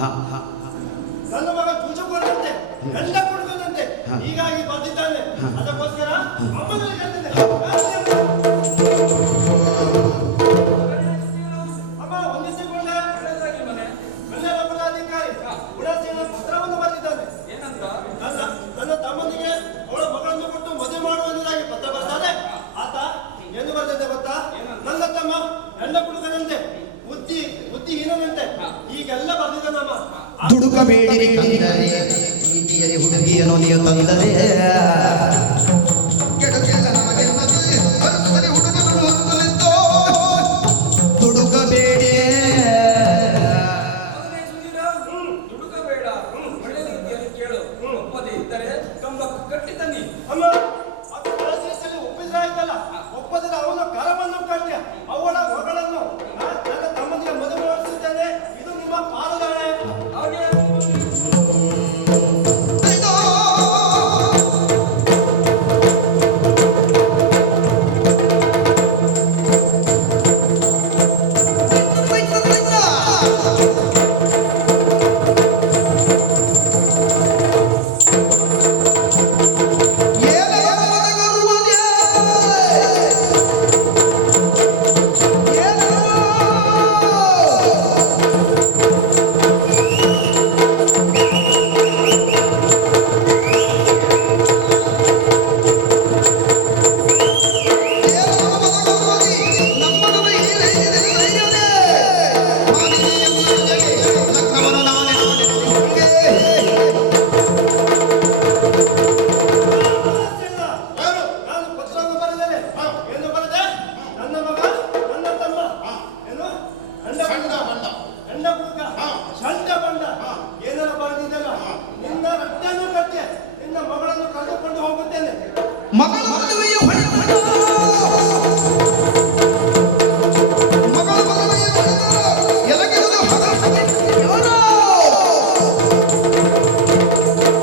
ನನ್ನ ಮಗ ತುಜುಕೊಂಡಂತೆ ಗಂಡ ಕುಡುಕದಂತೆ ಹೀಗಾಗಿ ಬಂದಿದ್ದಾನೆ. ಅದಕ್ಕೋಸ್ಕರ ಅಮ್ಮನಲ್ಲಿ ಕರೆದಿದ್ದೆ. ಅಮ್ಮ ಹೊಂದಿಸಿಕೊಂಡೆ ಕಲ್ಯಾಣ ಪದಾಧಿಕಾರಿ ಗುಣಸೇನ ಪತ್ರವನ್ನು ಬರೆದಿದ್ದಾನೆ. ನನ್ನ ತಮ್ಮನಿಗೆ ಅವಳ ಮಗಳನ್ನು ಕೊಟ್ಟು ಮದುವೆ ಮಾಡುವುದಾಗಿ ಪತ್ರ ಬರ್ತಾನೆ. ಆತ ಏನು ಬರೆದಿದ್ದೆ ಗೊತ್ತಾ? ನನ್ನ ತಮ್ಮ ಗಂಡ ಕುಡುಕದಂತೆ ಬುದ್ಧಿಹೀನಂತೆ ಹೀಗೆಲ್ಲ ಬರ್ದಿದ್ದಾನಮ್ಮ. ದುಡುಕಬೇಡಿರಿ ಕಂದರೆ ಪ್ರೀತಿಯಲ್ಲಿ ಹುಡುಗಿಯನ್ನು ನೀವು ತಂದರೆ ಕೆಡುಕೆಲ್ಲ ನಮಗೆ ಬರುತ್ತದೆ ಹುಡುಗರು ಹೊತ್ತಲಿದ್ದೋ ದುಡುಕಬೇಡಿ. ದುಡುಕಬೇಡ, ಒಳ್ಳೆ ರೀತಿಯಲ್ಲಿ ಕೇಳು. ಒಪ್ಪದೆ ಇದ್ದರೆ ಕಂಬಕ್ಕೆ ಕಟ್ಟಿ ತನ್ನಿ. ಅಮ್ಮ ಅದು ಕಳಸಿಯಲ್ಲಿ ಒಪ್ಪಿದ್ರಾಯ್ತಲ್ಲ, ಒಪ್ಪದರೆ ಅವನ ಕರವನ್ನು ಕಟ್ಟಿ ಅವಳ ಮಗಳನ್ನು ನನ್ನ ತಮ್ಮನಿಗೆ ಮದುವೆ ಮಾಡಿಸುತ್ತೇನೆ. ಇದು ನಿಮ್ಮ ಪಾಲುದಾಣೆ. ಹಾಗೆ ನಾನು ಪತ್ರವನ್ನು ಬರೆದೇನೆ. ಏನು ಬರೆದೆ? ನನ್ನ ಮಗ ನನ್ನ ತಮ್ಮ ಏನು ಗಂಡ ಕುಡುಕ ಶಂಡ ಬಂಡ ಏನೆಲ್ಲ ಬರೆದಿದ್ದಲ್ಲ. ನಿನ್ನ ರಕ್ತನೂ ಕಟ್ಟೆ ನಿನ್ನ ಮಗಳನ್ನು ಕರೆದುಕೊಂಡು ಹೋಗುತ್ತೇನೆ. ಮಗಳ ಮದುವೆಯ ಹೊಡೆತರು ಮಗಳ ಮದುವೆಯ ಹೊಡೆತರು ಎಲಗಿರುವುದು ಹಗಲು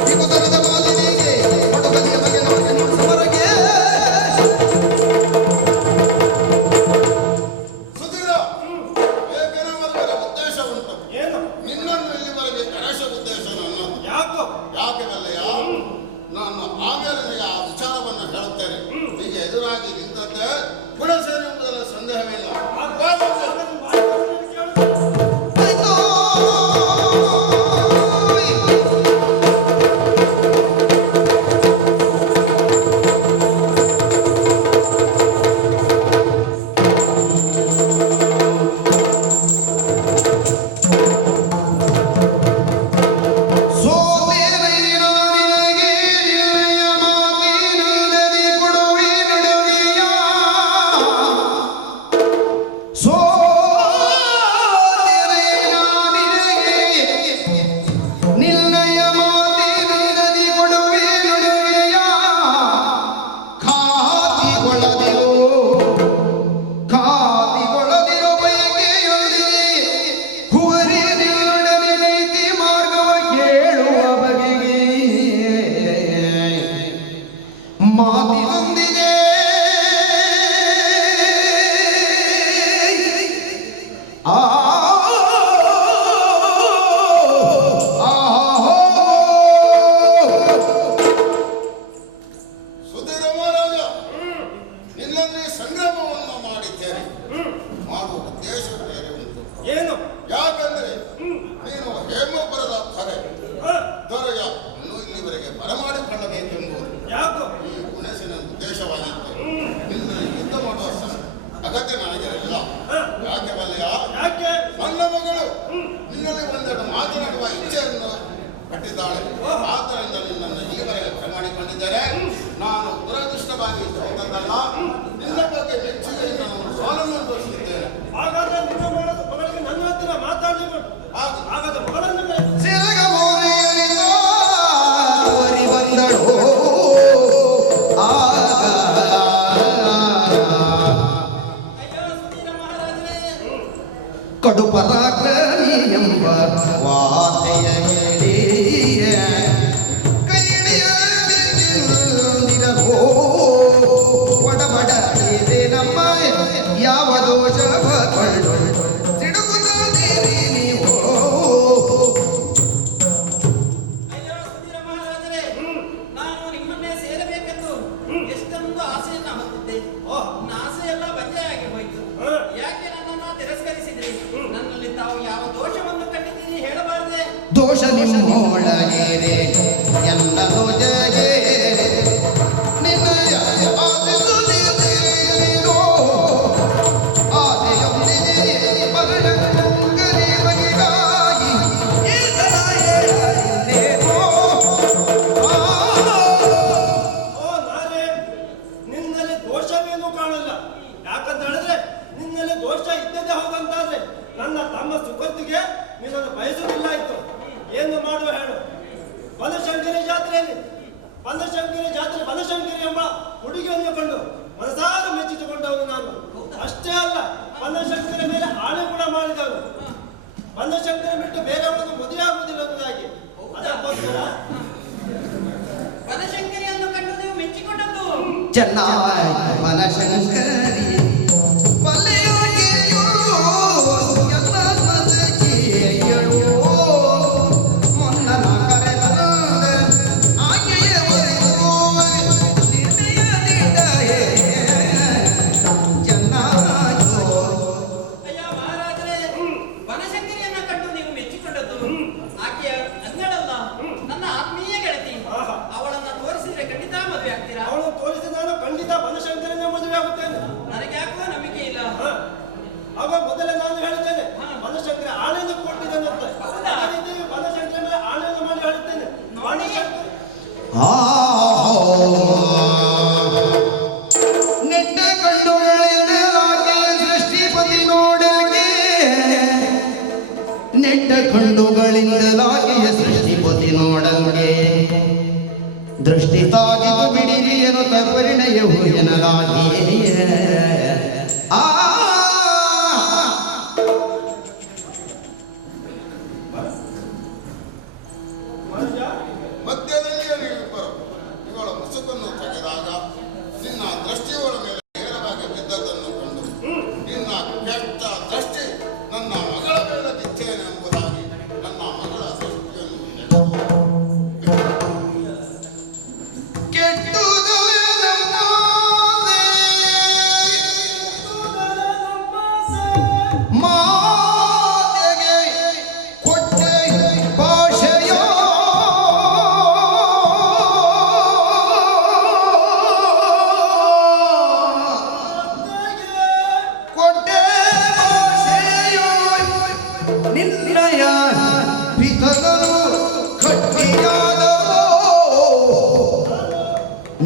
ಈ ಕುತರದ ಮಾಲಿನಿಗೆ ಹುಡುಗನಿಯ ಬಗ್ಗೆ ನೋಡಿ ನೋಡಿದವರೆಗೆ ಸುಧೀರ, ಏಕೆನ ಮದುವೆಯ ಉದ್ದೇಶ ಉಂಟು. ಏನು? ನಿನ್ನನ್ನು ಇಲ್ಲಿವರೆಗೆ ಕರೆಸ ಉದ್ದೇಶ ನನ್ನದು. ಯಾಕೋ? ಯಾಕೆ ಬಲ್ಲೆಯ? ನಾನು ಆಮೇಲೆ ನಿನಗೆ ಆ ವಿಚಾರವನ್ನು ಹೇಳುತ್ತೇನೆ. ನಿಮಗೆ ಎದುರಾಗಿ ನಿಂತದ್ದೇ ಗುಣಸೇನೆ ಎಂಬುದರ ಸಂದೇಹವಿಲ್ಲ. ಮಾತಿನೊಂದಿದೆ ಸುಧೀರ ಮಹಾರಾಜ, ನಿನ್ನಲ್ಲಿ ಸಂಗ್ರಾಮವನ್ನು ಮಾಡಿದ್ದೇನೆ. ಮಾಡುವ ಉದ್ದೇಶ ಬೇರೆ ಉಂಟು. ಏನು? ಯಾಕಂದ್ರೆ ನೀನು ಹೇಮಪುರದ ದೊರೆಯ ಇಲ್ಲಿವರೆಗೆ ಬರಮಾಡಿಕೊಳ್ಳಬೇಕೆಂಬುದು ಯಾಕೋ? ಈ ಗುಣಸಿನ ಉದ್ದೇಶವಾಗಿತ್ತು. ನಿನ್ನ ಯುದ್ಧ ಮಾಡುವ ಅಗತ್ಯ ನನಗಿರಲಿಲ್ಲ. ಯಾಕೆ ಬಲ್ಲೆಯ? ಯಾಕೆ? ನನ್ನ ಮಗಳು ನಿನ್ನಲ್ಲಿ ಒಂದೆರಡು ಮಾತನಾಡುವ ಇಚ್ಛೆಯನ್ನು ಕಟ್ಟಿದ್ದಾಳೆ. ಆದ್ದರಿಂದ ನಿನ್ನನ್ನು ಈವರೆಗೆ ಬರಮಾಡಿಕೊಂಡಿದ್ದೇನೆ. ನಾನು ದುರದೃಷ್ಟವಾಗಿ ಸೋತದ್ದಲ್ಲ, ನಿನ್ನ ಬಗ್ಗೆ ಮೆಚ್ಚುಗೆ ನಾನು ಸಾಲನ್ನು ಅನುಭವಿಸುತ್ತಿದ್ದೇನೆ. ಹಾಗಾದ್ರೆ ನಿಮ್ಮ ಮಗಳಿಗೆ ನನ್ನ ಹತ್ತಿರ ಮಾತಾಡಲಿಕ್ಕೆ ಹಾಗಾದ್ರೆ ಮಗಳನ್ನು ಸಿರಗಮೋರಿಯಲಿರಿ ಬಂದಳು ಅಯ್ಯೋ ಸುಧೀರ ಮಹಾರಾಜರೇ, ಕಡು ಪರಾಕ್ರಮಿ ಎಂಬ ವಾರ್ತೆಯ ಹೇಳಿ ಕೈಡಿಯದಿರೋ ಒಡಬಡ ಇದೆ ನಮ್ಮ ಯಾವ ದೋಷ ಕೊಂಡು ಸಿಡುಗುತ್ತೀರಿ ನೀವು ದೋಷ ನಿಮ್ಮೊಳಗೇರೆ ಎಲ್ಲರೂ ಜಗೆ ನಿನ್ನಯ ಆದಿಸುಲಿದೆಯೋ ಆದಿಯೊಂದಿಗೆ ಬರಡಂಗರಿ ಬಗೆಗಾಗಿ ನಾನೇ ನಿನ್ನಲ್ಲಿ ದೋಷವೇನು ಕಾಣಲ್ಲ. ಯಾಕಂತ ಹೇಳಿದ್ರೆ ನಿನ್ನಲ್ಲಿ ದೋಷ ಇದ್ದದ್ದೇ ಹೌದಂತಾದ್ರೆ ನನ್ನ ತಮ್ಮ ಸುಖತ್ತಿಗೆ ನಿನ್ನನ್ನು ಬಯಸುವುದಿಲ್ಲ ಇತ್ತು. ಏನು ಮಾಡುವ ಹೇಳು? ಬನಶಂಕರಿ ಜಾತ್ರೆಯಲ್ಲಿ ಬನಶಂಕರಿ ಎಂಬ ಹುಡುಗಿಯನ್ನು ಕಂಡು ಮನಸಾರ ಮೆಚ್ಚಿಸಿಕೊಂಡವನು ನಾನು. ಅಷ್ಟೇ ಅಲ್ಲ, ಬನಶಂಕರಿ ಮೇಲೆ ಆಣೆ ಕೂಡ ಮಾಡಿದವನು. ಬನಶಂಕರಿ ಬಿಟ್ಟು ಬೇರೆ ಅವನಿಗೆ ಮದುವೆ ಆಗುವುದಿಲ್ಲ ಅನ್ನೋದಾಗಿ. ಅದಕ್ಕೋಸ್ಕರ ಬನಶಂಕರಿಯನ್ನು ಕಂಡು ನೀವು ಮೆಚ್ಚಿಕೊಂಡದ್ದು ಚೆನ್ನಾಗಿ ಬನಶಂಕರಿ ಬಲ್ಲೆಯೋಗಿಯೋ ಎಲ್ಲ ಬದುಕಿಯಳು ಮೊನ್ನನ ಕರೆದಂದ ಆಕೆಯ ಬರೆದು ನಿರ್ಣಯದಿದಯೇ ಚೆನ್ನಾಗೋ. ಅಯ್ಯ ಮಹಾರಾಜರೇ, ಬನಶಂಕರಿಯನ್ನ ಕಂಡು ನೀವು ಮೆಚ್ಚಿಕೊಂಡದ್ದು ಆಕೆಯ ಅಂಗಳಲ್ಲ, ನನ್ನ ಆತ್ಮೀಯ ಗೆಳತಿ. ಆಹಾ. ಅವಳನ್ನ ತೋರಿಸಿದ್ರೆ ಖಂಡಿತ ಮದುವೆ ಆಗ್ತೀರಾ? ಅವನು ತೋರಿಸಿ ನಾನು ಖಂಡಿತ ಬನಶಂಕರನೇ ಮದುವೆ ಆಗುತ್ತೇನೆ. ನನಗೆ ಯಾಕೋ ನಂಬಿಕೆ ಇಲ್ಲ. ಆಗ ಮೊದಲೇ ನಾನು ಹೇಳ್ತೇನೆ, ಬನಶಂಕರ ಆಣೆಯನ್ನು ಕೊಟ್ಟಿದ್ದಾನಂತೆ. ಹೌದಾ? ಅದೇ ರೀತಿ ಬನಶಂಕರ ಮೇಲೆ ಆಣೆಯನ್ನು ಮಾಡಿ ಹೇಳ್ತೇನೆ. ನೋಡಿ. ನೆಟ್ಟ ಕಣ್ಣುಗಳಿಂದಲಾಗಿ ಸೃಷ್ಟಿಪತಿ ನೋಡಗೆ ನೆಟ್ಟ ಕಣ್ಣುಗಳಿಂದಲಾಗಿ ಸೃಷ್ಟಿಪತಿ ನೋಡಂಗೆ ದೃಷ್ಟಿ ತಾಗಿತು ಬಿಡಿರಿ ಎನ್ನುತ್ತ ಪರಿಣಯವು ಎನ್ನಲಾಗಿಯೇ ಆ ಮನುಜ, ಮಧ್ಯದಲ್ಲಿಯೇ ನೀವಿಬ್ಬರು ಇವಳ ಮುಸುಕನ್ನು ತೆಗೆದಾಗ ನಿನ್ನ ದೃಷ್ಟಿಯವಳ ಮೇಲೆ ನೇರವಾಗಿ ಬಿದ್ದದ್ದನ್ನು ಕಂಡು ನಿನ್ನ ಕೆಟ್ಟ ದೃಷ್ಟಿ ನನ್ನ ಮಗಳ ಮೇಲೆ ಬಿತ್ತೇನೆ ಎಂಬುದಾಗಿ ನನ್ನ ಮಗಳ ದೃಷ್ಟಿಯನ್ನು ಕೆಟ್ಟುದವೇ ನಮ್ಮದೇ ಮಾತೆಗೆ ಕೊಟ್ಟೆ ಭಾಷೆಯೋ ಕೊಟ್ಟೆ ಭಾಷೆಯೋ ನಿನ್ನಯ ಪಿತನನು ಕಟ್ಟಿಯಾದವೋ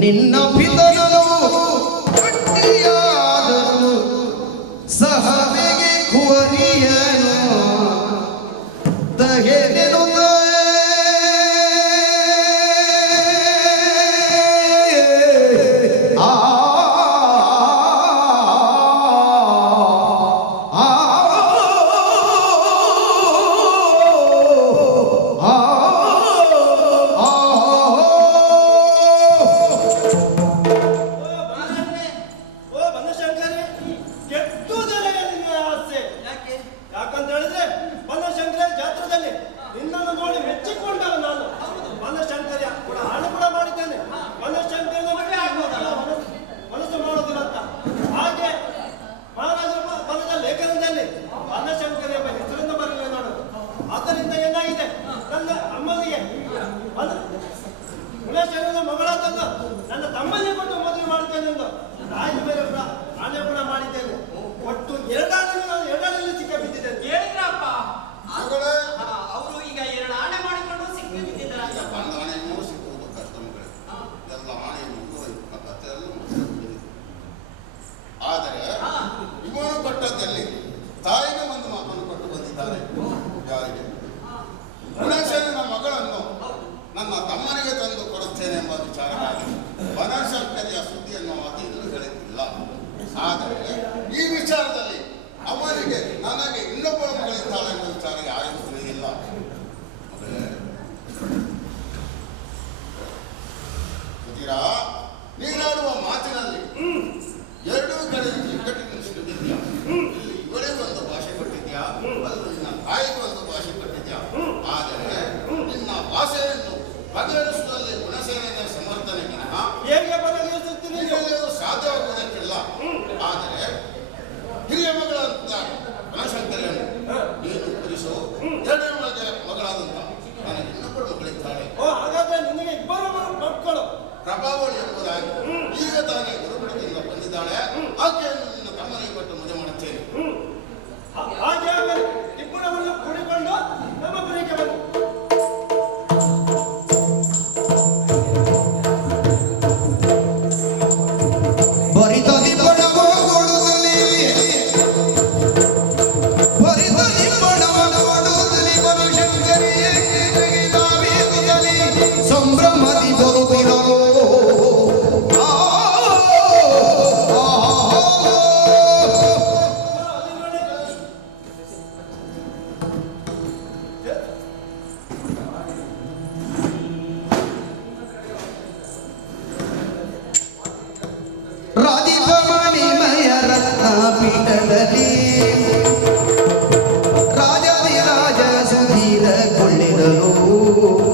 ನಿನ್ನ ಪಿತನನು ಕಟ್ಟಿಯಾದನು ಸಹವೆಗೆ ಕುವರಿಯನು ತಗೆದೆನು ಆ ಮಹಾರಾಜರೇ, ಓ ಬನಶಂಕರಿ, ಕೆಟ್ಟುವುದೆಲ್ಲ ನಿನ್ನ ಆಸೆ. ಯಾಕೆ? ಯಾಕಂತ ಹೇಳಿದ್ರೆ ಬನಶಂಕರ ಜಾತ್ರೆಯಲ್ಲಿ ನಿನ್ನನ್ನು ನೋಡಿ ಮೆಚ್ಚಿಕೊಂಡವ ನಾನು. ಬನಶಂಕರಿಯ ಕೂಡ ಹಾಡು ಕೂಡ ಮಾಡಿದ್ದೇನೆ. ಬನಶಂಕರನ ಮದುವೆ ಆಗ್ಬೋದಲ್ಲ? ಮನಸ್ಸು ಮಾಡೋದಿಲ್ಲ ಅಂತ. ಹಾಗೆ ಮಹಾರಾಜರ ಬನದ ಲೇಖನದಲ್ಲಿ ಬನಶಂಕರಿ ಎಂಬ ಹೆಸರನ್ನು ಬರಲಿಲ್ಲ ನಾನು. ಆದ್ದರಿಂದ ಏನಾಗಿದೆ, ನನ್ನ ಅಮ್ಮನಿಗೆ ಗುಣಶೇಖರನ ಮಗಳಾದನ್ನ ನನ್ನ ತಮ್ಮನಿಗೆ ಕೊಟ್ಟು ಮದುವೆ ಮಾಡ್ತೇನೆ ಎಂದು ತಾಯಿ ಮೇಲೆ ಕೂಡ ಆಣೆ ಕೂಡ ಮಾಡಿದ್ದೇನೆ. ಒಟ್ಟು ಎರಡರಲ್ಲಿ ಸಿಕ್ಕ ಬಿದ್ದಿದ್ದೇನೆ. ಕೇಳಿದ್ರಪ್ಪ? ಮಗಳೇ ಅವರು ಈಗ ಎರಡು ಆಣೆ ಮಾಡಿಕೊಂಡು ಸಿಕ್ಕಿ ಬಿದ್ದಿದ್ದಾರೆ. ಬಂದ ಹಣೆಯನ್ನು ಸಿಕ್ಕುವುದು ಕಷ್ಟ ಮಗಳೇ. ಎಲ್ಲ ಹಣೆಯನ್ನು ಮುಗಿದೋಯ್ತು, ಕಥೆಯೆಲ್ಲ ಮುಗಿದೋಗಿದೆ. ಆದರೆ ಇವನು ಕೊಟ್ಟದ್ದಲ್ಲಿ ತಾಯಿಗೆ ಒಂದು ಮಾತನ್ನು ಕೊಟ್ಟು ಬಂದಿದ್ದಾರೆ. ಯಾರಿಗೆ? ಗುಣಶೇಖರನ ಮಗಳನ್ನು ನನ್ನ ತಮ್ಮನಿಗೆ ತಂದು ಕೊಡುತ್ತೇನೆ ಎಂಬ ವಿಚಾರವಾಗಿ ಬನಶಂಕರಿಯ ಸುದ್ದಿಯನ್ನು ಅದು ಇನ್ನೂ ಹೇಳುತ್ತಿಲ್ಲ. ಆದರೆ ಈ ವಿಚಾರದಲ್ಲಿ ಹೋಗು